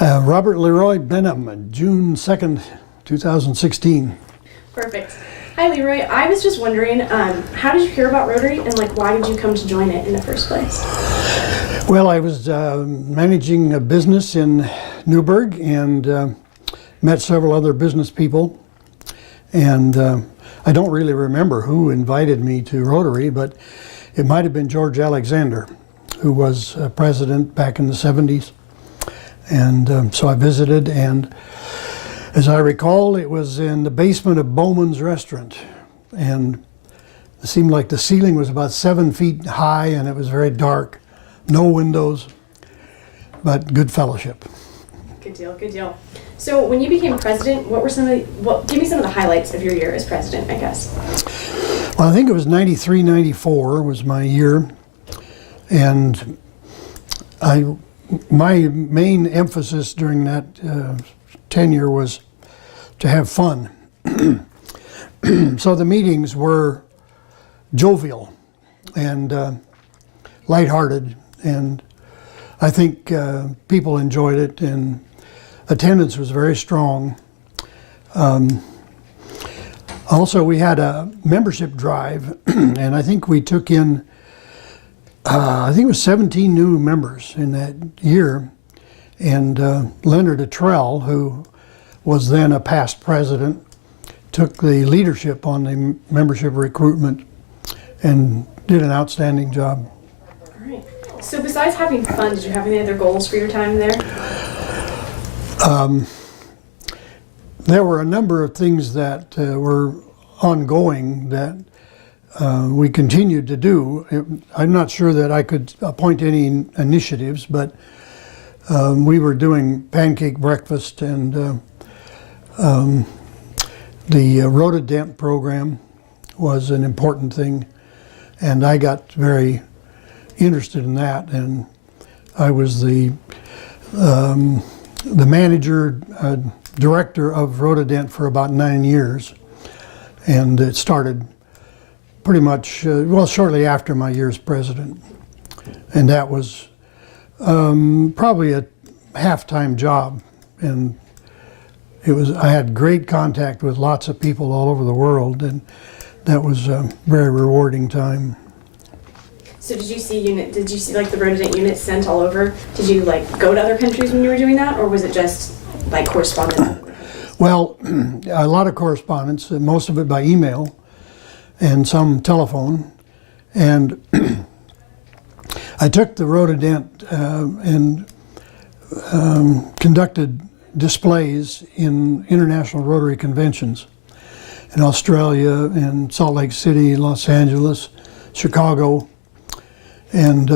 Robert Leroy, Benham, June 2nd, 2016. Perfect. Hi, Leroy. I was just wondering, how did you hear about Rotary, and why did you come to join it in the first place? Well, I was managing a business in Newburgh and met several other business people. And I don't really remember who invited me to Rotary, but it might have been George Alexander, who was president back in the 70s. And so I visited, and as I recall, it was in the basement of Bowman's restaurant. And it seemed like the ceiling was about 7 feet high, and it was very dark, no windows, but good fellowship. Good deal, good deal. So when you became president, what were give me some of the highlights of your year as president, I guess. Well, I think it was 93, 94 was my year. And my main emphasis during that tenure was to have fun. So the meetings were jovial and lighthearted, and I think people enjoyed it, and attendance was very strong. Also, we had a membership drive, and I think we took in, I think it was 17 new members in that year. And Leonard Attrell, who was then a past president, took the leadership on the membership recruitment and did an outstanding job. All right. So besides having fun, did you have any other goals for your time there? There were a number of things that were ongoing that we continued to do. I'm not sure that I could appoint any initiatives, but we were doing pancake breakfast, and the Rotodent program was an important thing, and I got very interested in that, and I was the manager, director of Rotodent for about 9 years, and it started pretty much, well, shortly after my year as president, and that was probably a half-time job, and I had great contact with lots of people all over the world, and that was a very rewarding time. So did you see the Rotodent units sent all over? Did you go to other countries when you were doing that, or was it just correspondence? Well, a lot of correspondence, most of it by email and some telephone, and I took the Rotodent and conducted displays in international Rotary conventions in Australia, in Salt Lake City, Los Angeles, Chicago, and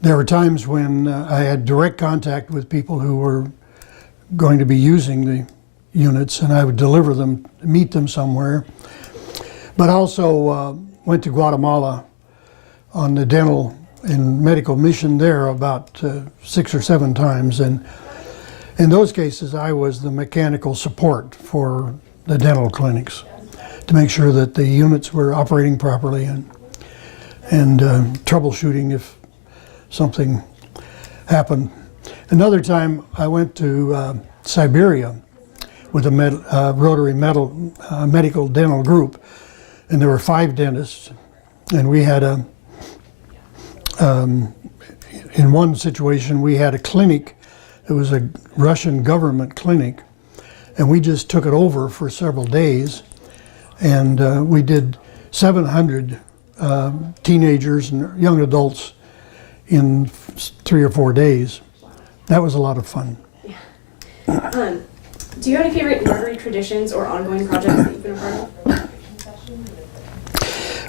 there were times when I had direct contact with people who were going to be using the units, and I would deliver them, meet them somewhere, but also went to Guatemala on the dental and medical mission there about 6 or 7 times, and in those cases I was the mechanical support for the dental clinics to make sure that the units were operating properly, and troubleshooting if something happened. Another time I went to Siberia with a Rotary medical dental group, and there were 5 dentists, and we had in one situation we had a clinic. It was a Russian government clinic, and we just took it over for several days, and we did 700 teenagers and young adults in 3 or 4 days. That was a lot of fun. Yeah. Do you have any favorite Rotary traditions or ongoing projects that you've been a part of?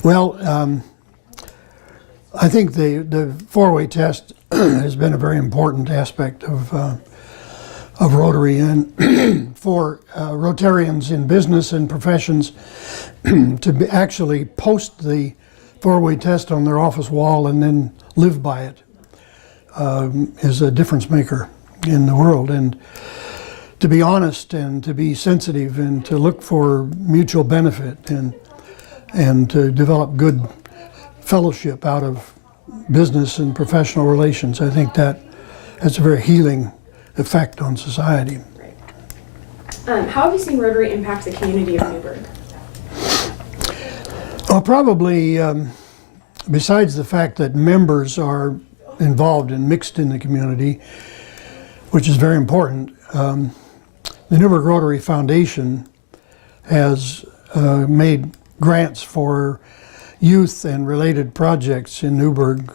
Well, I think the 4-way test has been a very important aspect of Rotary, and for Rotarians in business and professions to actually post the 4-way test on their office wall and then live by it is a difference maker in the world. And to be honest and to be sensitive and to look for mutual benefit and to develop good fellowship out of business and professional relations. I think that has a very healing effect on society. Right. How have you seen Rotary impact the community of Newburgh? Well, probably besides the fact that members are involved and mixed in the community, which is very important, the Newburgh Rotary Foundation has made grants for youth and related projects in Newburgh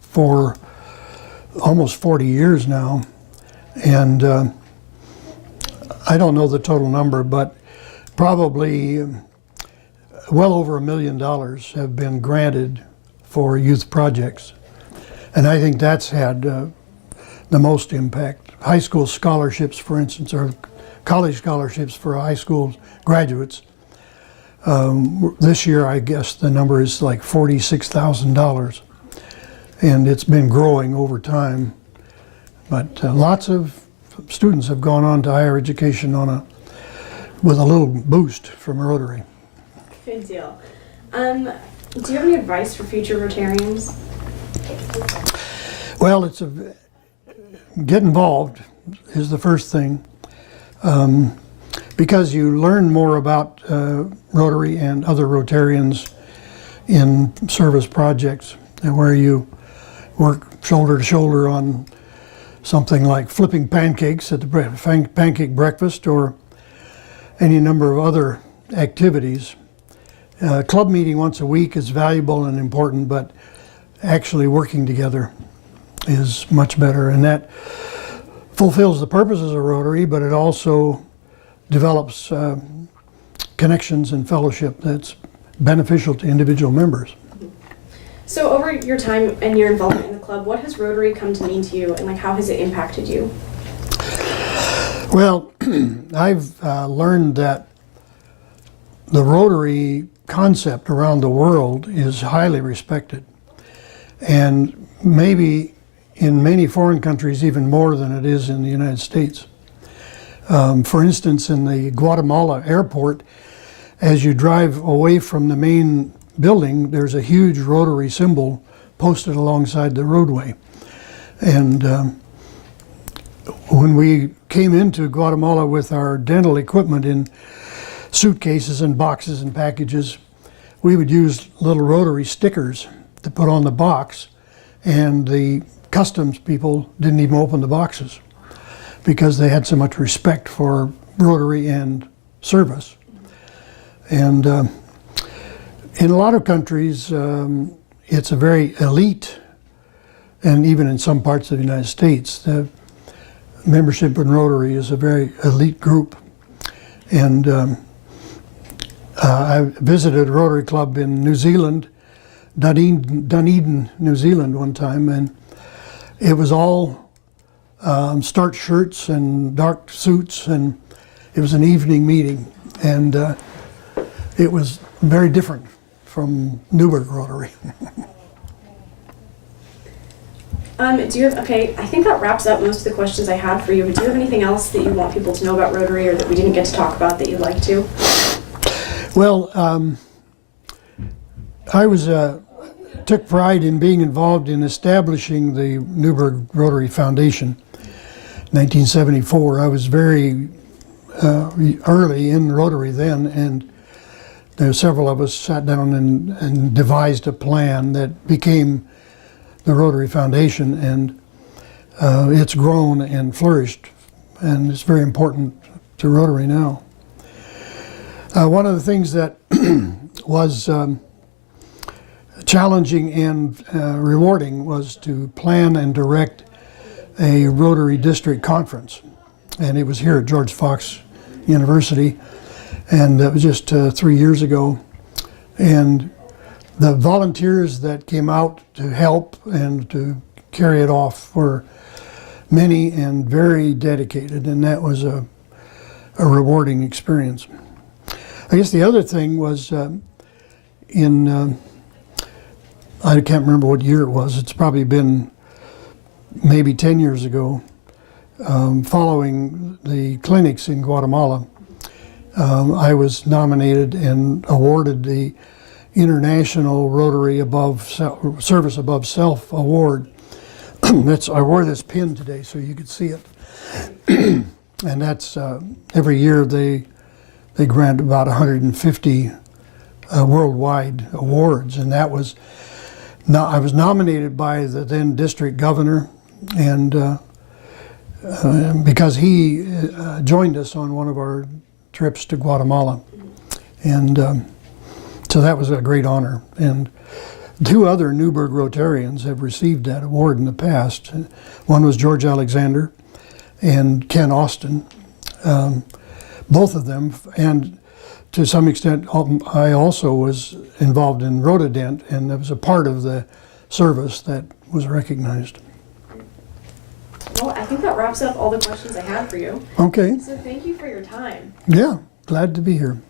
for almost 40 years now. And I don't know the total number, but probably well over $1 million have been granted for youth projects. And I think that's had the most impact. High school scholarships, for instance, or college scholarships for high school graduates. This year, I guess the number is like $46,000, and it's been growing over time. But lots of students have gone on to higher education with a little boost from Rotary. Good deal. Do you have any advice for future Rotarians? Well, get involved is the first thing. Because you learn more about Rotary and other Rotarians in service projects, and where you work shoulder to shoulder on something like flipping pancakes at the pancake breakfast or any number of other activities. Club meeting once a week is valuable and important, but actually working together is much better, and that fulfills the purposes of Rotary, but it also develops connections and fellowship that's beneficial to individual members. So over your time and your involvement in the club, what has Rotary come to mean to you, and how has it impacted you? Well, I've learned that the Rotary concept around the world is highly respected, and maybe in many foreign countries even more than it is in the United States. For instance, in the Guatemala airport, as you drive away from the main building, there's a huge Rotary symbol posted alongside the roadway. And when we came into Guatemala with our dental equipment in suitcases and boxes and packages, we would use little Rotary stickers to put on the box, and the customs people didn't even open the boxes, because they had so much respect for Rotary and service. And in a lot of countries, it's a very elite, and even in some parts of the United States, the membership in Rotary is a very elite group. And I visited a Rotary club in New Zealand, Dunedin, New Zealand one time, and it was all starched shirts and dark suits, and it was an evening meeting, and it was very different from Newburgh Rotary. Okay, I think that wraps up most of the questions I had for you, but do you have anything else that you want people to know about Rotary, or that we didn't get to talk about that you'd like to? Well, I took pride in being involved in establishing the Newburgh Rotary Foundation. 1974. I was very early in Rotary then, and there several of us sat down and devised a plan that became the Rotary Foundation, and it's grown and flourished, and it's very important to Rotary now. One of the things that was challenging and rewarding was to plan and direct a Rotary District Conference, and it was here at George Fox University, and it was just 3 years ago. And the volunteers that came out to help and to carry it off were many and very dedicated, and that was a rewarding experience. I guess the other thing was I can't remember what year it was, it's probably been maybe 10 years ago, following the clinics in Guatemala, I was nominated and awarded the International Rotary Service Above Self Award. I wore this pin today so you could see it. And that's every year they grant about 150 worldwide awards, and that was. I was nominated by the then district governor, and because he joined us on one of our trips to Guatemala, and so that was a great honor. And 2 other Newburgh Rotarians have received that award in the past. One was George Alexander and Ken Austin, both of them. And to some extent, I also was involved in Rotadent, and there was a part of the service that was recognized. Well, I think that wraps up all the questions I had for you. Okay. So thank you for your time. Yeah, glad to be here.